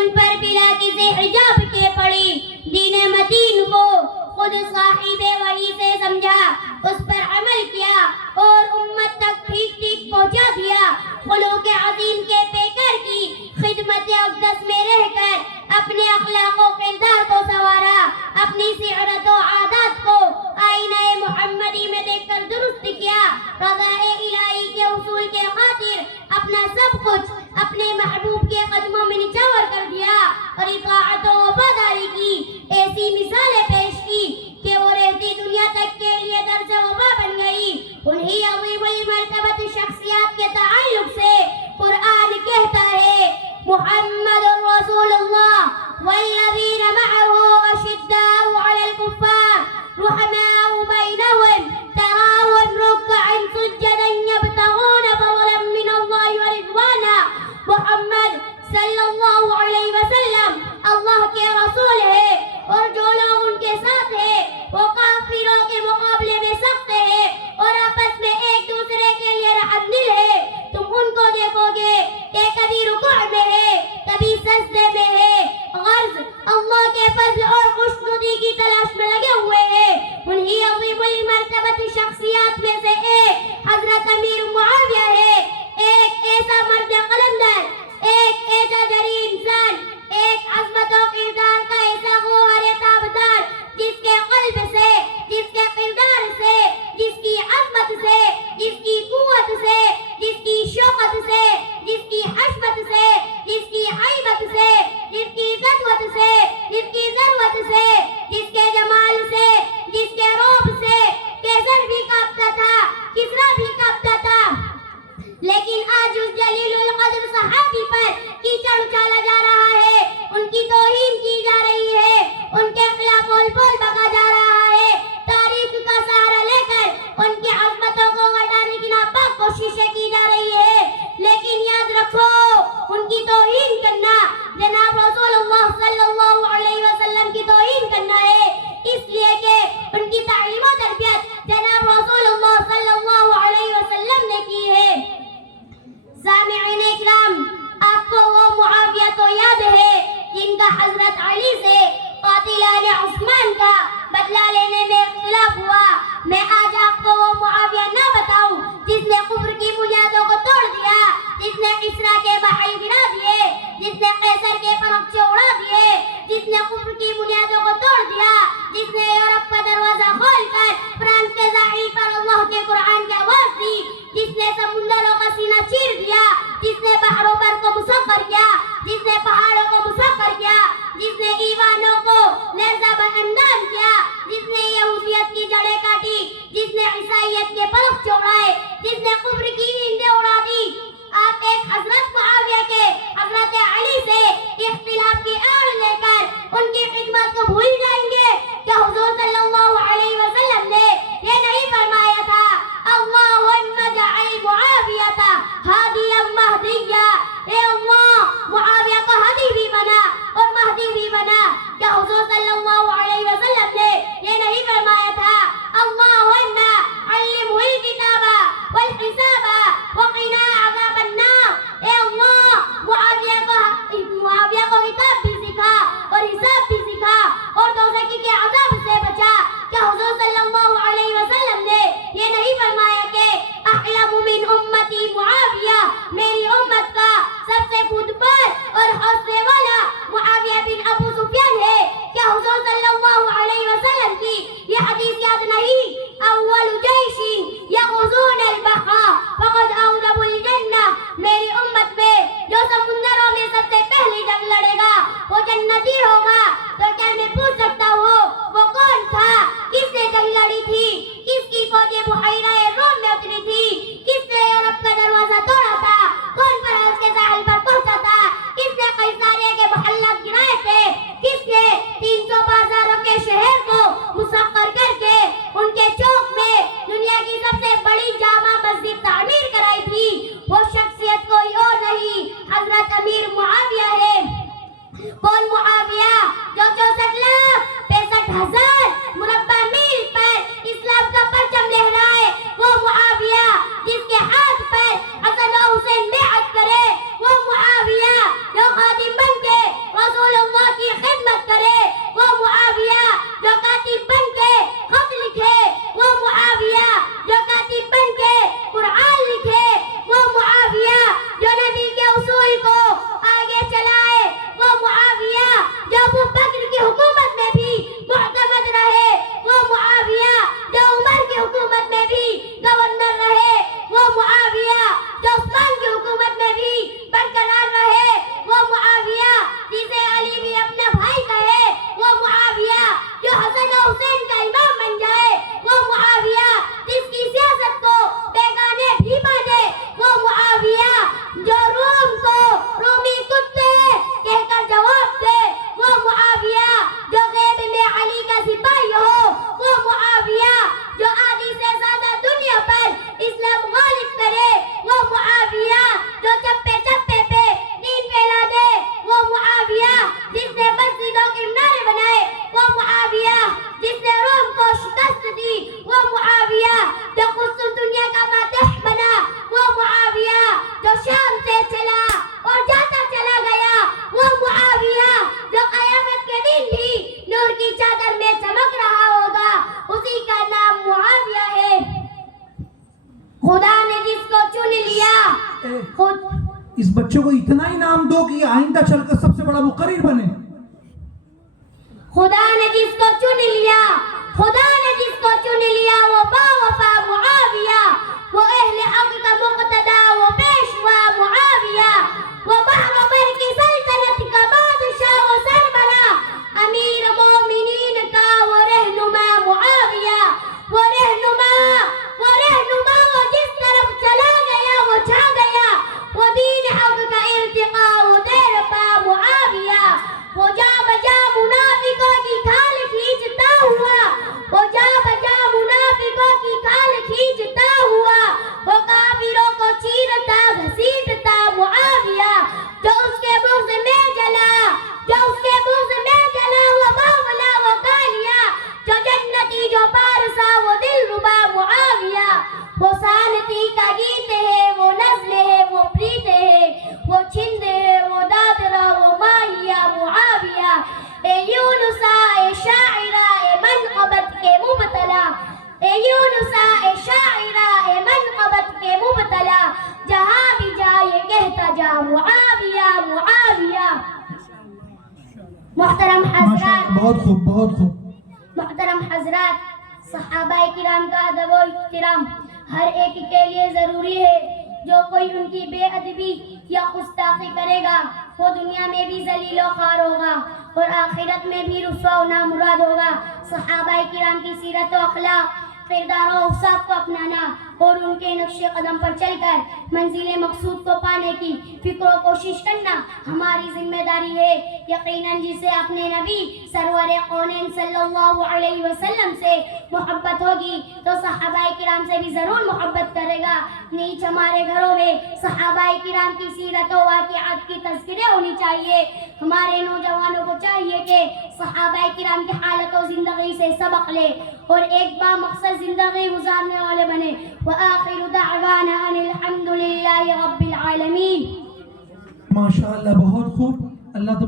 دشمن پر بلا کسی حجاب کے پڑی دین متین کو خود صاحب وحی سے سمجھا، اس پر عمل کیا اور امت تک ٹھیک ٹھیک پہنچا دیا۔ خلوق عظیم کے پیکر کی خدمت اقدس میں رہ کر اپنے اخلاق و کردار کو سنوارا، اپنی سیرت و عادات کو آئینہ محمدی میں دیکھ کر درست کیا، رضا الہی کے حصول کے خاطر اپنا سب کچھ اپنے محبوب کے قدموں میں نچھاور کر دیا اور اطاعت و وفاداری کی ایسی مثالیں پیش کی کہ وہ رہتی دنیا تک کے لیے درس وفا بن گئی۔ انہی عظیم المرتبت شخصیات کے تعلق سے قرآن کہتا ہے محمد رسول اللہ والذین معه اشداء علی الکفار رحماء بینہم تراہم رکعا سجدا یبتغون فضلا من اللہ ورضوانا۔ محمد صلی اللہ علیہ وسلم اللہ کے رسول ہے اور جو لوگ ان کے ساتھ ہیں وہ کافروں کے مقابلے میں سخت ہیں اور آپس میں ایک دوسرے کے لیے رحم دل ہے۔ تم ان کو دیکھو گے کہ کبھی رکوع میں ہے کبھی سجدے میں ہے، غرض اللہ کے فضل اور خوشنودی کی تلاش میں لگے ہوئے ہیں۔ انہی عظیم المرتبت شخصیات میں سے ایک حضرت امیر معاویہ ہے، ایک ایسا مرد قلندر، ایک ایسا جری انسان، ایک عظمت و کردار کا ایسا گوہر تابدار جس کے قلب سے، جس کے کردار سے، جس کی عظمت سے، جس کی قوت سے، جس کی شوقت سے، جس کی حشمت سے، جس کی حیبت سے، جس کی قدوت سے، جس کی ضرورت سے، جس کے جمال سے، جس کے روب سے کیسر بھی کانپتا تھا، کسرا بھی کانپتا تھا، لیکن آج اس جلیل القدر صحابی پر کیچڑ اچالا جا رہا ہے، ان کی توہین کی جا رہی ہے، ان کے خلاف بول بول بکا جا رہا ہے، تاریخ کا سہارا لے کر ان کی عظمتوں کو گھٹانے کی ناپاک کوششیں کی جا رہی ہے۔ لیکن یاد رکھو ان کی توہین کرنا جناب رسول اللہ صلی اللہ علیہ وسلم کی توہین کرنا ہے، اس لیے کہ ان کی تعلیم و تربیت جناب رسول اللہ صلی اللہ علیہ وسلم نے کی ہے۔ سامعین اکرام، آپ کو وہ معاویہ تو یاد ہے جن کا حضرت علی سے قاتلان عثمان کا بدلہ لینے میں اختلاف ہوا۔ میں آج آپ کو وہ معاویہ نہ بتاؤں جس نے کفر کی بنیادوں کو توڑ دیا، جس نے اسرا کے بحر گرا دیے، جس نے قیصر کے پرچے اڑا دیے، خود اس بچے کو اتنا انعام دو کہ آئندہ چل کر سب سے بڑا مقرر بنے. خدا نے جس کو چن لیا، خدا نے جس کو چن لیا وہ باوفا معاویہ، وہ اہل حق کا مقتدا، وہ پیشوا معاویہ، وہ بحر و بر کی سلطنت کا بادشاہ و سربراہ، امیر مومنین کا وہ رہنما معاویہ، وہ رہنما وہ جس طرف چلا گیا وہ چھا گیا، وہ دین حق کا ارتقاء وہ دیر پا معاویہ، وہ جا بجا منافقوں کی کھال کھینچتا ہوا، وہ جا بجا منافقوں کی کھال کھینچتا ہوا، وہ کافروں کو چیرتا گھسیٹتا معاویہ، جو اس کے بغض میں جلا، جو اس کے بغض میں جلا، وہ باولا وہ کالیا، جو جنتی جو پارسا وہ دل ربا معاویہ، وہ سانتی کا گیت ہے، وہ نزل ہے، وہ پریت ہے، وہ چھند ہے، وہ دادرہ، وہ ماہیہ معاویہ، اے یونسا اے شاعرہ اے منقبت کے مبتلا، اے یونسا اے شاعرہ اے منقبت کے مبتلا، جہاں بھی جائے کہتا جا معاویہ معاویہ. محترم حضرات، بہت خوب بہت خوب. محترم حضرات، صحابہ کرام کا ادب و احترام ہر ایک کے لیے ضروری ہے. جو کوئی ان کی بے ادبی یا گستاخی کرے گا وہ دنیا میں بھی ذلیل و خوار ہوگا اور آخرت میں بھی رسوا و نامراد ہوگا. صحابہ کرام کی سیرت و اخلاق، کردار و اوصاف کو اپنانا اور ان کے نقش قدم پر چل کر منزل مقصود کو پانے کی فکر و کوشش کرنا ہماری ذمہ داری ہے. یقیناً جسے اپنے نبی سرور کونین صلی اللہ علیہ وسلم سے محبت ہوگی تو صحابہ کرام سے بھی ضرور محبت کرے گا. نیچ ہمارے گھروں میں صحابہ کرام کی سیرت و واقعات کی تذکرے ہونی چاہیے. ہمارے نوجوانوں کو چاہیے کہ صحابہ کرام کی حالت و زندگی سے سبق لے اور ایک با مقصد زندگی گزارنے والے بنے. وآخر دعوانا ان الحمد للہ رب العالمین. ماشاء اللہ بہت خوب. اللہ